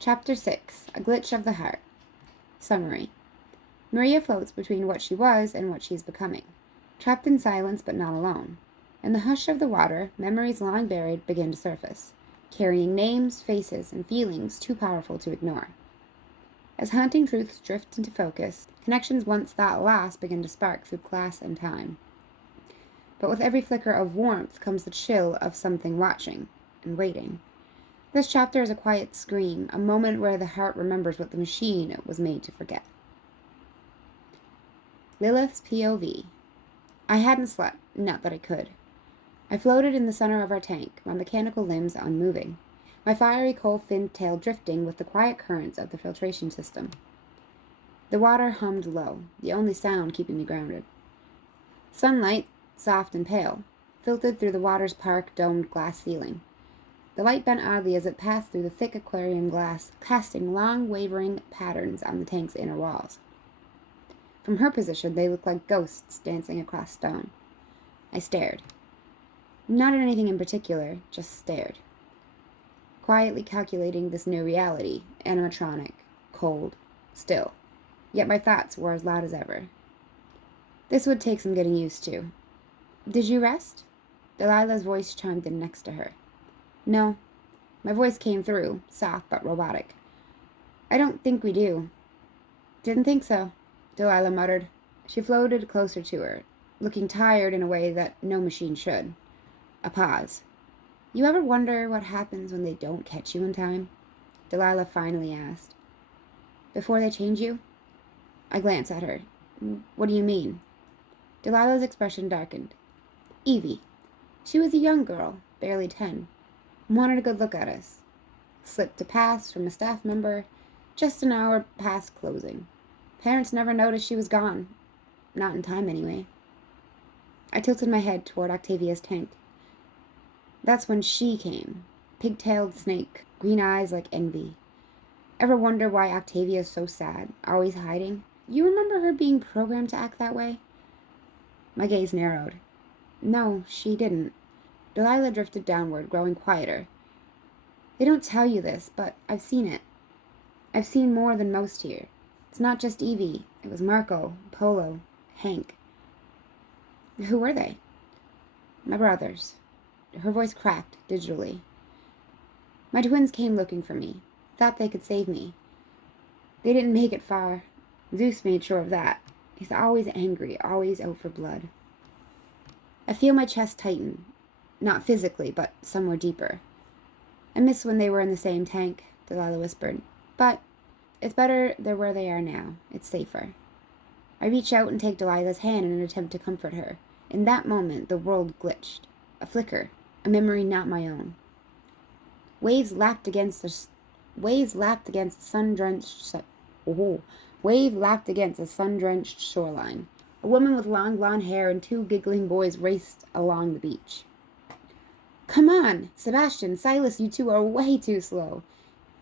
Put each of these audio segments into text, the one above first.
Chapter 6. A Glitch of the Heart. Summary. Maria floats between what she was and what she is becoming. Trapped in silence but not alone. In the hush of the water, memories long buried begin to surface, carrying names, faces, and feelings too powerful to ignore. As haunting truths drift into focus, connections once thought lost begin to spark through glass and time. But with every flicker of warmth comes the chill of something watching and waiting. This chapter is a quiet scream, a moment where the heart remembers what the machine was made to forget. Lilith's POV. I hadn't slept, not that I could. I floated in the center of our tank, my mechanical limbs unmoving, my fiery coal fin tail drifting with the quiet currents of the filtration system. The water hummed low, the only sound keeping me grounded. Sunlight, soft and pale, filtered through the water's park-domed glass ceiling. The light bent oddly as it passed through the thick aquarium glass, casting long, wavering patterns on the tank's inner walls. From her position, they looked like ghosts dancing across stone. I stared. Not at anything in particular, just stared. Quietly calculating this new reality, animatronic, cold, still. Yet my thoughts were as loud as ever. This would take some getting used to. Did you rest? Delilah's voice chimed in next to her. No. My voice came through, soft but robotic. I don't think we do. Didn't think so, Delilah muttered. She floated closer to her, looking tired in a way that no machine should. A pause. You ever wonder what happens when they don't catch you in time? Delilah finally asked. Before they change you? I glanced at her. What do you mean? Delilah's expression darkened. Evie. She was a young girl, barely 10. Wanted a good look at us. Slipped a pass from a staff member just an hour past closing. Parents never noticed she was gone. Not in time, anyway. I tilted my head toward Octavia's tank. That's when she came. Pigtailed snake, green eyes like envy. Ever wonder why Octavia's so sad, always hiding? You remember her being programmed to act that way? My gaze narrowed. No, she didn't. Delilah drifted downward, growing quieter. They don't tell you this, but I've seen it. I've seen more than most here. It's not just Evie. It was Marco, Polo, Hank. Who were they? My brothers. Her voice cracked, digitally. My twins came looking for me. Thought they could save me. They didn't make it far. Zeus made sure of that. He's always angry, always out for blood. I feel my chest tighten. Not physically, but somewhere deeper. I miss when they were in the same tank, Delilah whispered. But it's better they're where they are now. It's safer. I reach out and take Delilah's hand in an attempt to comfort her. In that moment, the world glitched. A flicker. A memory not my own. Waves lapped against a sun-drenched shoreline. A woman with long blonde hair and 2 giggling boys raced along the beach. Come on, Sebastian, Silas, you two are way too slow.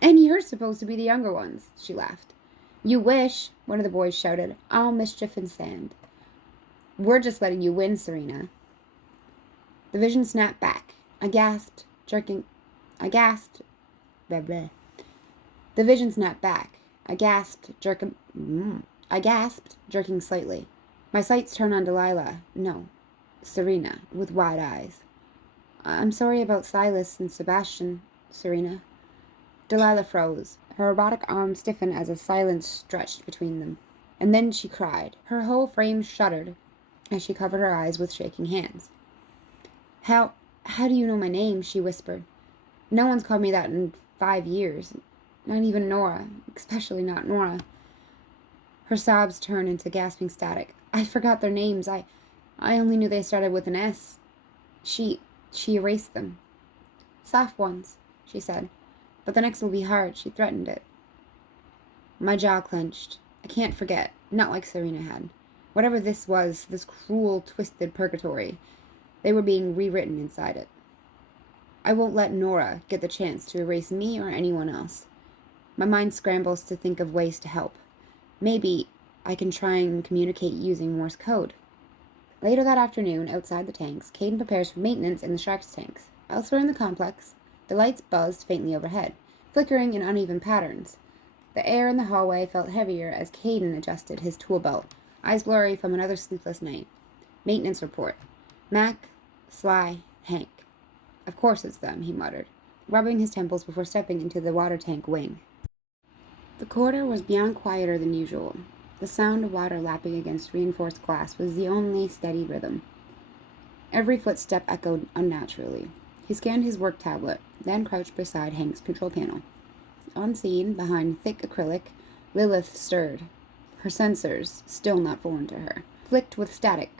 And you're supposed to be the younger ones, she laughed. You wish, one of the boys shouted, all mischief and sand. We're just letting you win, Serena. The vision snapped back. I gasped, jerking slightly. My sights turned on Delilah. No, Serena, with wide eyes. I'm sorry about Silas and Sebastian, Serena. Delilah froze. Her robotic arm stiffened as a silence stretched between them. And then she cried. Her whole frame shuddered as she covered her eyes with shaking hands. How do you know my name? She whispered. No one's called me that in 5 years. Not even Nora. Especially not Nora. Her sobs turned into gasping static. I forgot their names. I only knew they started with an S. She erased them. Soft ones, she said. But the next will be hard. She threatened it. My jaw clenched. I can't forget. Not like Serena had. Whatever this was, this cruel, twisted purgatory, they were being rewritten inside it. I won't let Nora get the chance to erase me or anyone else. My mind scrambles to think of ways to help. Maybe I can try and communicate using Morse code. Later that afternoon, outside the tanks, Caden prepares for maintenance in the shark's tanks. Elsewhere in the complex, the lights buzzed faintly overhead. flickering in uneven patterns. The air in the hallway felt heavier as Caden adjusted his tool belt, eyes blurry from another sleepless night. Maintenance report. Mac, Sly, Hank. Of course it's them, he muttered, rubbing his temples before stepping into the water tank wing. The corridor was beyond quieter than usual. The sound of water lapping against reinforced glass was the only steady rhythm. Every footstep echoed unnaturally. He scanned his work tablet, then crouched beside Hank's control panel. Unseen, behind thick acrylic, Lilith stirred. Her sensors, still not foreign to her, flicked with static.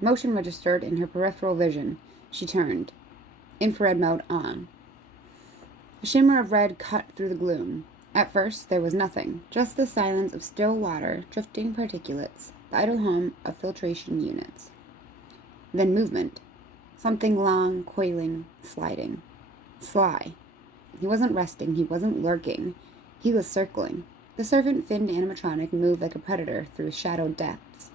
Motion registered in her peripheral vision. She turned. Infrared mode on. A shimmer of red cut through the gloom. At first, there was nothing, just the silence of still water, drifting particulates, the idle hum of filtration units. Then movement. Something long, coiling, sliding. Sly. He wasn't resting, he wasn't lurking. He was circling. The serpent-finned animatronic moved like a predator through shadowed depths,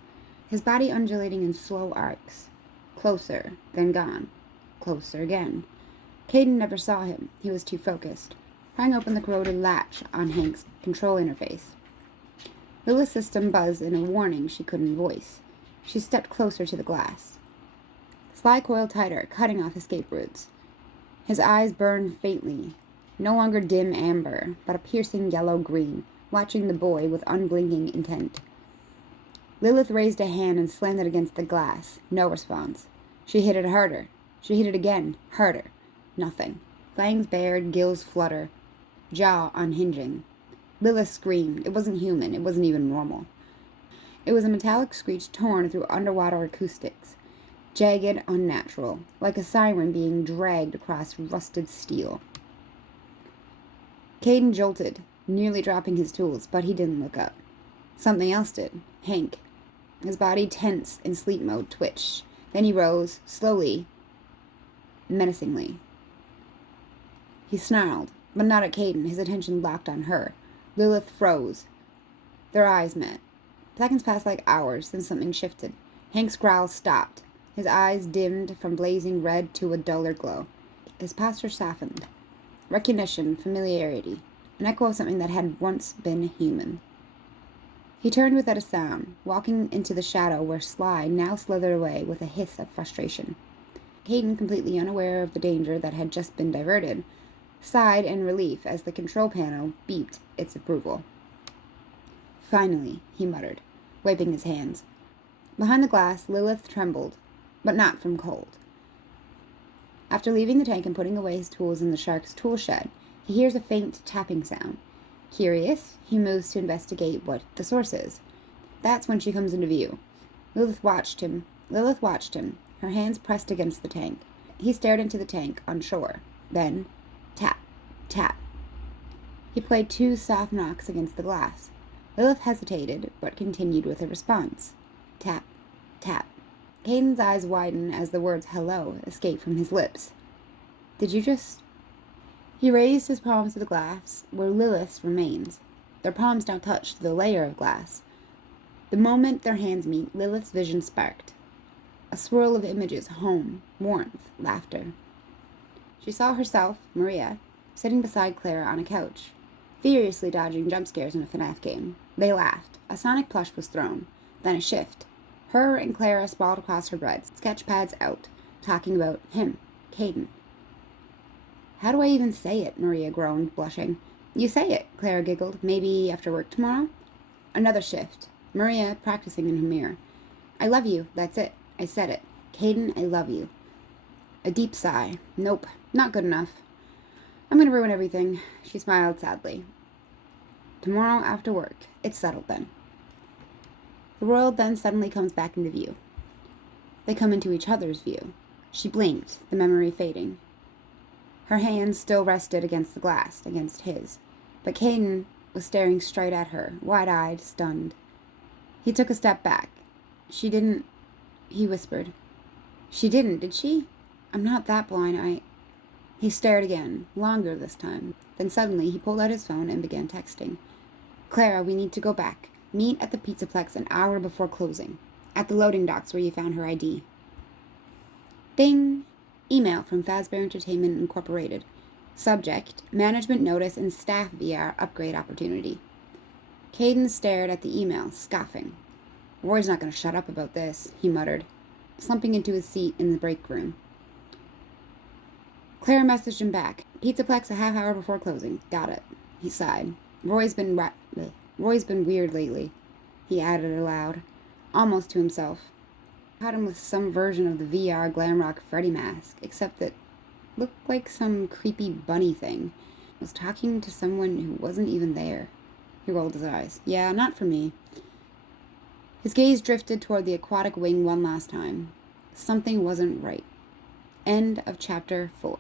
his body undulating in slow arcs. Closer, then gone. Closer again. Caden never saw him. He was too focused. Prying open the corroded latch on Hank's control interface. Lilith's system buzzed in a warning she couldn't voice. She stepped closer to the glass. Sly coiled tighter, cutting off escape routes. His eyes burned faintly, no longer dim amber, but a piercing yellow-green, watching the boy with unblinking intent. Lilith raised a hand and slammed it against the glass. No response. She hit it harder. She hit it again, harder. Nothing. Fangs bared, gills flutter, jaw unhinging. Lilith screamed. It wasn't human. It wasn't even normal. It was a metallic screech torn through underwater acoustics. Jagged, unnatural, like a siren being dragged across rusted steel. Caden jolted, nearly dropping his tools, but he didn't look up. Something else did. Hank. His body, tense in sleep mode, twitched. Then he rose, slowly, menacingly. He snarled, but not at Caden. His attention locked on her. Lilith froze. Their eyes met. Seconds passed like hours, then something shifted. Hank's growl stopped. His eyes dimmed from blazing red to a duller glow. His posture softened. Recognition, familiarity, an echo of something that had once been human. He turned without a sound, walking into the shadow where Sly now slithered away with a hiss of frustration. Caden, completely unaware of the danger that had just been diverted, sighed in relief as the control panel beeped its approval. Finally, he muttered, wiping his hands. Behind the glass, Lilith trembled, but not from cold. After leaving the tank and putting away his tools in the shark's tool shed, he hears a faint tapping sound. Curious, he moves to investigate what the source is. That's when she comes into view. Lilith watched him, her hands pressed against the tank. He stared into the tank, unsure. Then, tap, tap. He played 2 soft knocks against the glass. Lilith hesitated, but continued with a response. Tap, tap. Caden's eyes widened as the words hello escaped from his lips. Did you just... He raised his palms to the glass, where Lilith's remains. Their palms now touched the layer of glass. The moment their hands meet, Lilith's vision sparked. A swirl of images, home, warmth, laughter. She saw herself, Maria, sitting beside Clara on a couch, furiously dodging jump scares in a FNAF game. They laughed. A sonic plush was thrown. Then a shift. Her and Clara sprawled across her bed, sketch pads out, talking about him, Caden. How do I even say it? Maria groaned, blushing. You say it, Clara giggled. Maybe after work tomorrow? Another shift. Maria practicing in her mirror. I love you. That's it. I said it. Caden, I love you. A deep sigh. Nope, not good enough. I'm going to ruin everything. She smiled sadly. Tomorrow after work. It's settled then. The world then suddenly comes back into view. They come into each other's view. She blinked, the memory fading. Her hands still rested against the glass, against his. But Caden was staring straight at her, wide-eyed, stunned. He took a step back. She didn't... He whispered. She didn't, did she? I'm not that blind, He stared again, longer this time. Then suddenly he pulled out his phone and began texting. Clara, we need to go back. Meet at the Pizzaplex an hour before closing. At the loading docks where you found her ID. Ding! Email from Fazbear Entertainment Incorporated. Subject, management notice and staff VR upgrade opportunity. Caden stared at the email, scoffing. Roy's not going to shut up about this, he muttered, slumping into his seat in the break room. Claire messaged him back. Pizzaplex a half hour before closing. Got it. He sighed. Roy's been weird lately, he added aloud, almost to himself. Caught him with some version of the VR glam rock Freddy mask, except that looked like some creepy bunny thing. Was talking to someone who wasn't even there. He rolled his eyes. Yeah, not for me. His gaze drifted toward the aquatic wing one last time. Something wasn't right. End of chapter 4.